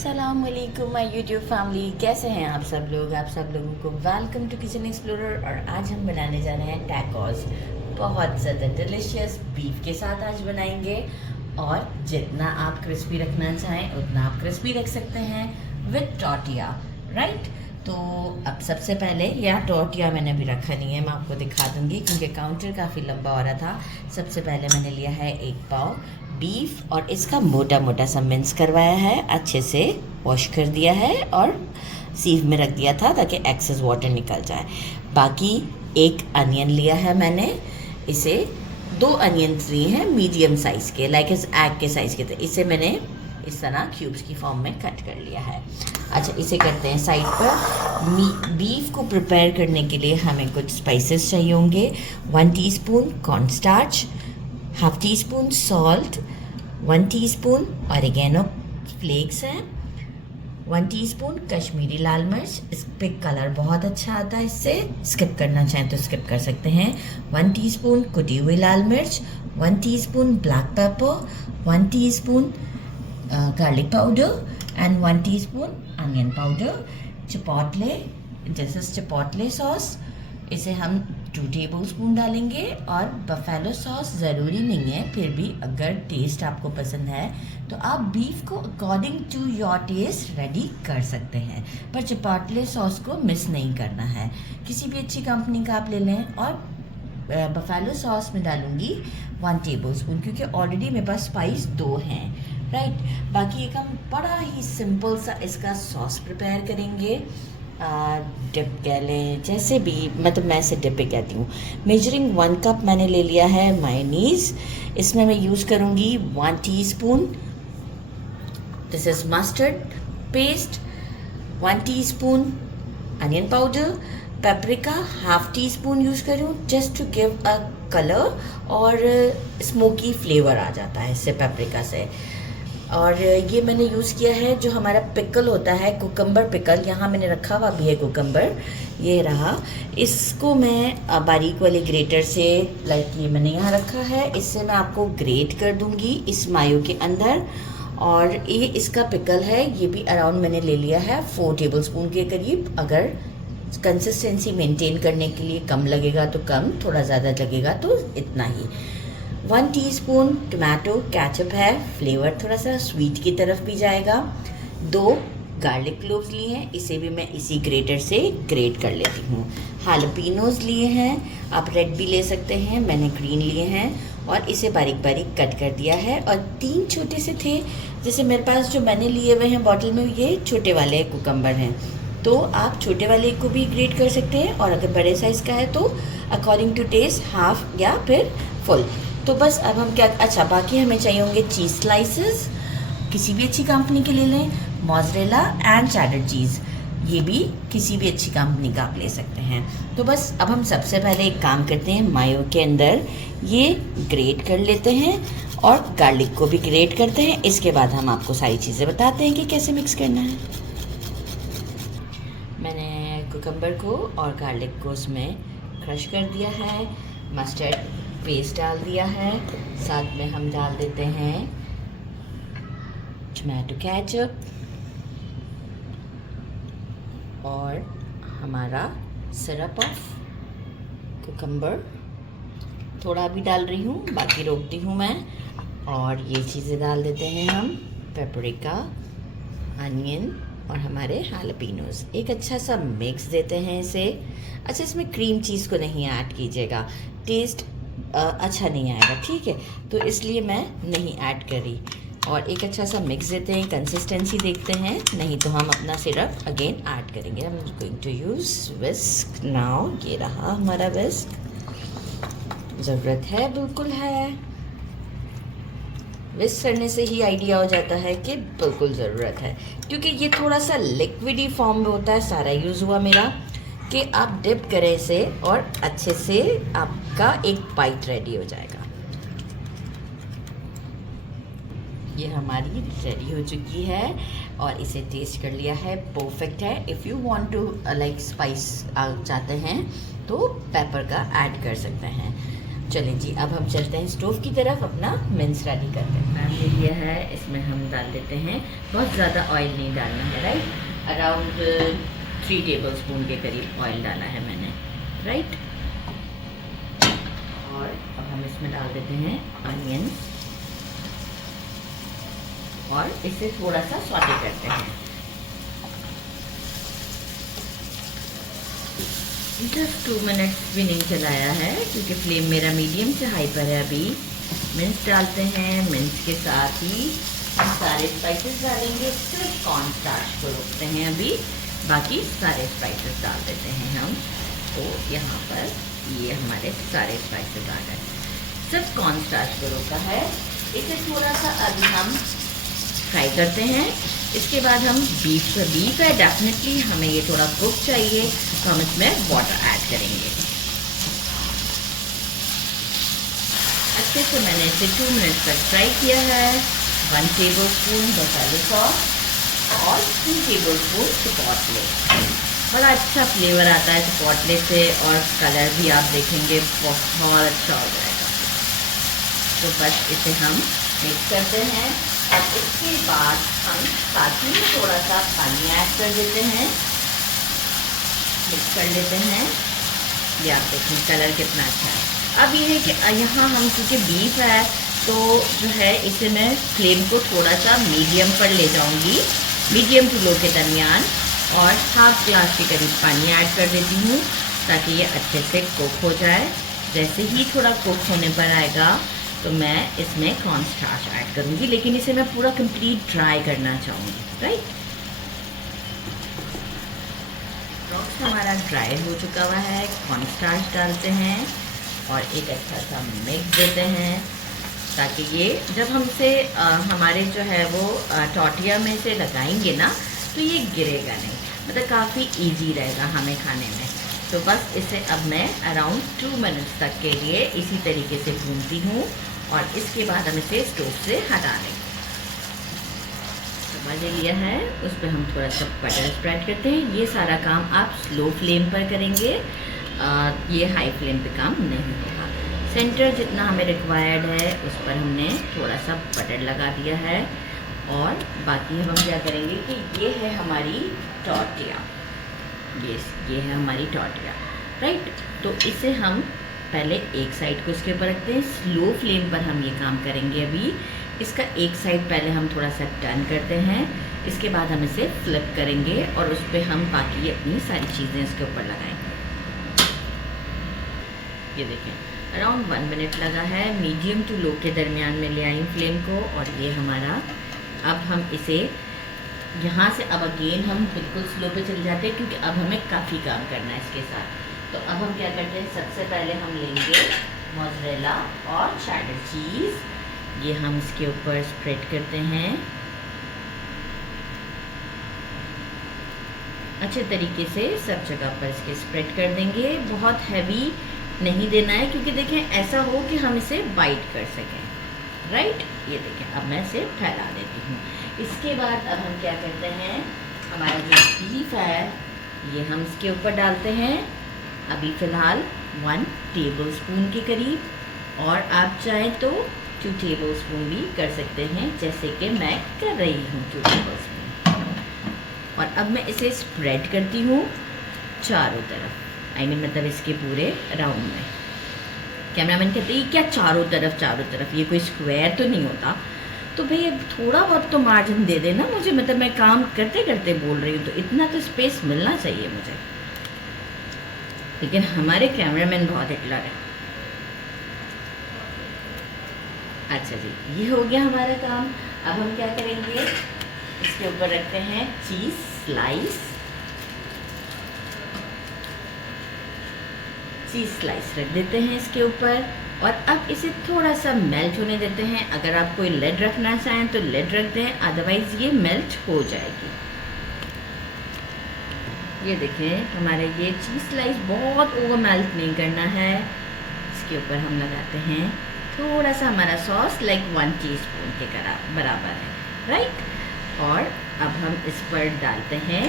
अस्सलाम वालेकुम my YouTube family, कैसे हैं आप सब लोग। आप सब लोगों को वेलकम टू किचन एक्सप्लोरर। और आज हम बनाने जा रहे हैं टैकोस। बहुत ज़्यादा डिलीशियस बीफ के साथ आज बनाएंगे। और जितना आप क्रिस्पी रखना चाहें उतना आप क्रिस्पी रख सकते हैं विद टॉर्टिया, राइट। तो अब सबसे पहले यह टॉर्टिया मैंने अभी रखा नहीं है, मैं आपको दिखा दूंगी क्योंकि काउंटर काफ़ी लंबा हो रहा था। सबसे पहले मैंने लिया है एक पाव बीफ और इसका मोटा मोटा सा मिन्स करवाया है, अच्छे से वॉश कर दिया है और सीव में रख दिया था ताकि एक्सेस वाटर निकल जाए। बाकी एक अनियन लिया है मैंने, इसे 2 अनियंस लिए हैं मीडियम साइज़ के, लाइक इस एग के साइज़ के थे। इसे मैंने इस तरह क्यूब्स की फॉर्म में कट कर लिया है। अच्छा, इसे करते हैं साइड पर। बीफ को प्रिपेयर करने के लिए हमें कुछ स्पाइसेस चाहिए होंगे। 1 teaspoon cornstarch, half teaspoon salt, 1 teaspoon oregano flakes हैं, 1 टीस्पून कश्मीरी लाल मिर्च, इस पे कलर बहुत अच्छा आता है, इससे स्किप करना चाहें तो स्किप कर सकते हैं। 1 टीस्पून कुटी हुई लाल मिर्च, 1 teaspoon black pepper, 1 teaspoon garlic powder and 1 teaspoon onion powder. Chipotle, this is chipotle sauce, इसे हम 2 टेबलस्पून डालेंगे। और बफेलो सॉस ज़रूरी नहीं है, फिर भी अगर टेस्ट आपको पसंद है तो आप बीफ को according to your taste ready कर सकते हैं, पर चिपोटले सॉस को मिस नहीं करना है। किसी भी अच्छी कंपनी का आप ले लें। और बफेलो सॉस में डालूंगी 1 टेबलस्पून क्योंकि ऑलरेडी मेरे पास स्पाइस 2 हैं, राइट। बाकी एक हम बड़ा ही सिंपल सा इसका सॉस प्रिपेयर करेंगे। डिप कह लें, जैसे भी, मतलब मैं इसे डिप कहती हूँ। मेजरिंग 1 कप मैंने ले लिया है मायोनीज़। इसमें मैं यूज़ करूँगी 1 teaspoon, this is mustard paste, 1 teaspoon onion powder, paprika half teaspoon use करूँ just to give a colour और स्मोकी फ्लेवर आ जाता है इससे, पेपरिका से। और ये मैंने यूज़ किया है जो हमारा पिकल होता है, कुकम्बर पिकल, यहाँ मैंने रखा हुआ भी है कुकम्बर, ये रहा। इसको मैं बारीक वाले ग्रेटर से, लाइक ये मैंने यहाँ रखा है, इससे मैं आपको ग्रेट कर दूँगी इस मायो के अंदर। और ये इसका पिकल है, ये भी अराउंड मैंने ले लिया है 4 टेबलस्पून के करीब। अगर कंसिस्टेंसी मेंटेन करने के लिए कम लगेगा तो कम, थोड़ा ज़्यादा लगेगा तो इतना ही। 1 टीस्पून टोमेटो केचप है, फ्लेवर थोड़ा सा स्वीट की तरफ भी जाएगा। 2 गार्लिक क्लोव्स लिए हैं, इसे भी मैं इसी ग्रेटर से ग्रेट कर लेती हूँ। हालपिनोज लिए हैं, आप रेड भी ले सकते हैं, मैंने ग्रीन लिए हैं और इसे बारीक बारीक कट कर दिया है। और 3 छोटे से थे, जैसे मेरे पास जो मैंने लिए हुए हैं बॉटल में, ये छोटे वाले कुकम्बर हैं, तो आप छोटे वाले को भी ग्रेट कर सकते हैं। और अगर बड़े साइज़ का है तो अकॉर्डिंग टू टेस्ट हाफ या फिर फुल। तो बस अब हम क्या, अच्छा बाकी हमें चाहिए होंगे चीज़ स्लाइसेस, किसी भी अच्छी कंपनी के ले लें, मोज़रेला एंड चेडर चीज़, ये भी किसी भी अच्छी कंपनी का आप ले सकते हैं। तो बस अब हम सबसे पहले एक काम करते हैं, मायो के अंदर ये ग्रेट कर लेते हैं और गार्लिक को भी ग्रेट करते हैं। इसके बाद हम आपको सारी चीज़ें बताते हैं कि कैसे मिक्स करना है। मैंने कुकम्बर को और गार्लिक को उसमें क्रश कर दिया है, मस्टर्ड पेस्ट डाल दिया है, साथ में हम डाल देते हैं टोमेटो केचप और हमारा सिरप ऑफ कुकम्बर, थोड़ा भी डाल रही हूँ, बाकी रोकती हूँ मैं। और ये चीज़ें डाल देते हैं हम, पेपरिका, अनियन और हमारे हालपिनोज। एक अच्छा सा मिक्स देते हैं इसे। अच्छा, इसमें क्रीम चीज़ को नहीं ऐड कीजिएगा, टेस्ट अच्छा नहीं आएगा, ठीक है, तो इसलिए मैं नहीं ऐड करी। और एक अच्छा सा मिक्स देते हैं, कंसिस्टेंसी देखते हैं, नहीं तो हम अपना सिरप अगेन ऐड करेंगे। I am going to use whisk now. ये रहा हमारा विस्क, ज़रूरत है, बिल्कुल है, विस्क करने से ही आइडिया हो जाता है कि बिल्कुल ज़रूरत है, क्योंकि ये थोड़ा सा लिक्विडी फॉर्म में होता है। सारा यूज़ हुआ मेरा कि आप डिप करें इसे और अच्छे से आपका एक बाइट रेडी हो जाएगा। ये हमारी रेडी हो चुकी है और इसे टेस्ट कर लिया है, परफेक्ट है। If you want to like spice चाहते हैं तो पेपर का ऐड कर सकते हैं। चलिए जी, अब हम चलते हैं स्टोव की तरफ, अपना मिन्स रेडी करते हैं। पैन ले लिया है, इसमें हम डाल देते हैं, बहुत ज़्यादा ऑयल नहीं डालना है, राइट। अराउंड 3 टेबलस्पून के करीब ऑयल डाला है मैंने, राइट। और अब हम इसमें डाल देते हैं अनियन और इसे थोड़ा सा सौटे करते हैं। जस्ट 2 मिनट्स भी नहीं चलाया है क्योंकि फ्लेम मेरा मीडियम से हाई पर है। अभी मिन्स डालते हैं, मिन्स के साथ ही हम सारे स्पाइसेस डालेंगे। सिर्फ कॉर्न स्टार्च को रोकते हैं अभी, बाकी सारे स्पाइसेस डाल देते हैं हम। तो यहाँ पर ये हमारे सारे स्पाइसेस आ गए, सिर्फ कॉर्न स्टार्च को रोका है। इसे थोड़ा सा अभी हम फ्राई करते हैं। इसके बाद हम बीफ है, डेफिनेटली हमें ये थोड़ा कुक चाहिए, तो हम इसमें वाटर ऐड करेंगे। अच्छे से मैंने इसे 2 मिनट तक फ्राई किया है। 1 टेबलस्पून मसाले सॉस और 2 टेबलस्पून चिपोटले। बड़ा अच्छा फ्लेवर आता है चिपोटले से, और कलर भी आप देखेंगे बहुत अच्छा हो जाएगा। तो बस इसे हम मिक्स करते हैं। अब इसके बाद हम साथ में थोड़ा सा पानी ऐड कर देते हैं, मिक्स कर लेते हैं। ये आप देखें कलर कितना अच्छा है। अब ये है कि यहाँ हम क्योंकि बीफ है तो जो है इसे मैं फ्लेम को थोड़ा सा मीडियम पर ले जाऊंगी, मीडियम टू लो के दरमियान, और 1/2 ग्लास के करीब पानी ऐड कर देती हूँ ताकि ये अच्छे से कुक हो जाए। जैसे ही थोड़ा कुक होने पर आएगा तो मैं इसमें कॉर्न स्टार्च ऐड करूँगी, लेकिन इसे मैं पूरा कंप्लीट ड्राई करना चाहूँगी, राइट। रॉक्स हमारा ड्राई हो चुका हुआ है। कॉर्न स्टार्च डालते हैं और एक अच्छा सा मिक्स देते हैं ताकि ये जब हम इसे हमारे जो है वो टॉर्टिया में से लगाएंगे ना तो ये गिरेगा नहीं, मतलब काफ़ी इजी रहेगा हमें खाने में। तो बस इसे अब मैं अराउंड 2 मिनट्स तक के लिए इसी तरीके से भूनती हूँ, और इसके बाद हम इसे स्टोव से हटा देंगे। ले लिया है, उस पर हम थोड़ा सा बटर स्प्रेड करते हैं। ये सारा काम आप स्लो फ्लेम पर करेंगे, ये हाई फ्लेम पे काम नहीं होगा। सेंटर जितना हमें रिक्वायर्ड है उस पर हमने थोड़ा सा बटर लगा दिया है, और बाकी हम क्या करेंगे कि ये है हमारी टॉर्टिया, ये है हमारी टॉर्टिया, राइट। तो इसे हम पहले एक साइड को इसके ऊपर रखते हैं, स्लो फ्लेम पर हम ये काम करेंगे। अभी इसका एक साइड पहले हम थोड़ा सा टर्न करते हैं, इसके बाद हम इसे फ्लिप करेंगे और उस पर हम बाकी अपनी सारी चीज़ें इसके ऊपर लगाएंगे। ये देखें अराउंड 1 मिनट लगा है, मीडियम टू लो के दरमियान में ले आई फ्लेम को, और ये हमारा, अब हम इसे यहाँ से अब अगेन हम बिल्कुल स्लो पे चले जाते हैं क्योंकि अब हमें काफ़ी काम करना है इसके साथ। तो अब हम क्या करते हैं, सबसे पहले हम लेंगे मोज़रेला और चेडर चीज़, ये हम इसके ऊपर स्प्रेड करते हैं अच्छे तरीके से, सब जगह पर इसके स्प्रेड कर देंगे। बहुत हैवी नहीं देना है क्योंकि देखें ऐसा हो कि हम इसे बाइट कर सकें, राइट। ये देखें अब मैं इसे फैला देती हूँ। इसके बाद अब हम क्या करते हैं, हमारा जो बीफ है ये हम इसके ऊपर डालते हैं। अभी फ़िलहाल 1 टेबलस्पून के करीब, और आप चाहें तो 2 टेबलस्पून भी कर सकते हैं, जैसे कि मैं कर रही हूँ 2 टेबलस्पून। और अब मैं इसे स्प्रेड करती हूँ चारों तरफ, मतलब इसके पूरे राउंड में। कैमरामैन कहते हैं क्या चारों तरफ, ये कोई स्क्वायर तो नहीं होता। तो भाई अब थोड़ा बहुत तो मार्जिन दे देना मुझे, मतलब मैं काम करते करते बोल रही हूँ तो इतना तो स्पेस मिलना चाहिए मुझे। लेकिन हमारे कैमरामैन बहुत हिटलर है। अच्छा जी, ये हो गया हमारा काम। अब हम क्या करेंगे, इसके ऊपर रखते हैं चीज़ स्लाइस रख देते हैं इसके ऊपर, और अब इसे थोड़ा सा मेल्ट होने देते हैं। अगर आप कोई लिड रखना चाहें तो लिड रख दें, अदरवाइज़ ये मेल्ट हो जाएगी। ये देखें हमारे ये चीज़ स्लाइस बहुत ओवर मेल्ट नहीं करना है। इसके ऊपर हम लगाते हैं थोड़ा सा हमारा सॉस, लाइक 1 टीस्पून के बराबर है, राइट। और अब हम इस पर डालते हैं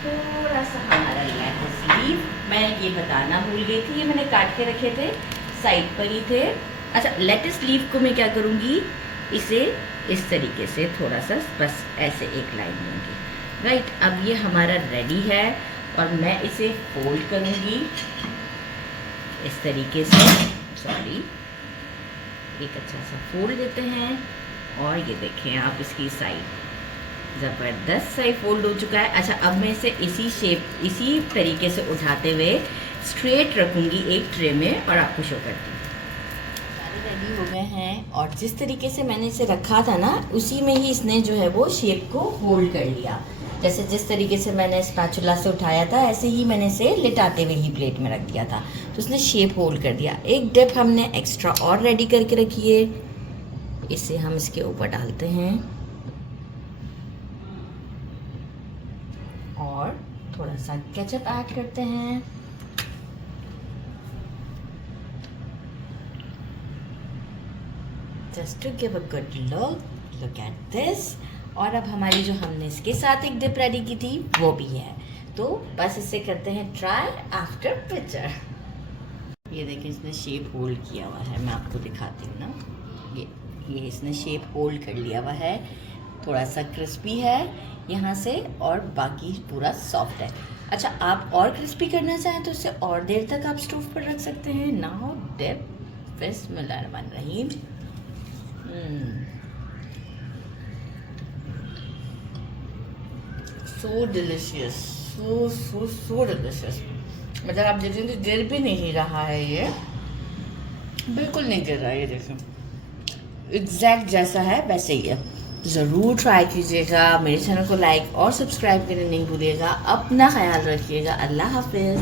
थोड़ा सा हमारा लेट्स लीफ। मैं ये बताना भूल गई थी, ये मैंने काट के रखे थे। साइड पर ही थे। अच्छा, लेटस लीफ को मैं क्या करूँगी, इसे इस तरीके से थोड़ा सा बस ऐसे एक लाइन दूँगी। राइट, अब ये हमारा रेडी है और मैं इसे फोल्ड करूँगी इस तरीके से। सॉरी, एक अच्छा सा फोल्ड देते हैं और ये देखें आप इसकी साइड ज़बरदस्त सही फोल्ड हो चुका है। अच्छा, अब मैं इसे इसी शेप इसी तरीके से उठाते हुए स्ट्रेट रखूँगी एक ट्रे में और आपको शो करती हूँ। सारे रेडी हो गए हैं और जिस तरीके से मैंने इसे रखा था ना, उसी में ही इसने जो है वो शेप को होल्ड कर लिया। जैसे जिस तरीके से मैंने स्पैचुला से उठाया था, ऐसे ही मैंने इसे लिटाते हुए ही प्लेट में रख दिया था, तो उसने शेप होल्ड कर दिया। एक डिप हमने एक्स्ट्रा और रेडी करके रखी है, इसे हम इसके ऊपर डालते हैं और थोड़ा सा केचप ऐड करते हैं। Just to give a good look at this. और अब हमारी जो हमने इसके साथ एक डिप रेडी की थी वो भी है, तो बस इसे करते हैं ट्राई आफ्टर पिक्चर। ये देखिए इसने शेप होल्ड किया हुआ है, मैं आपको दिखाती हूँ ना, ये इसने शेप होल्ड कर लिया हुआ है। थोड़ा सा क्रिस्पी है यहाँ से और बाकी पूरा सॉफ्ट है। अच्छा, आप और क्रिस्पी करना चाहें तो इसे और देर तक आप स्टोव पर रख सकते हैं। नाउ डिप बिस्मिल्लाहिर्रहमानिर्रहीम। So delicious, so delicious. मतलब आप देखें तो गिर भी नहीं रहा है, ये बिल्कुल नहीं गिर रहा है। ये देखें एग्जैक्ट जैसा है वैसे ही है। ज़रूर ट्राई कीजिएगा। मेरे चैनल को लाइक और सब्सक्राइब करना नहीं भूलिएगा। अपना ख्याल रखिएगा। अल्लाह हाफिज़।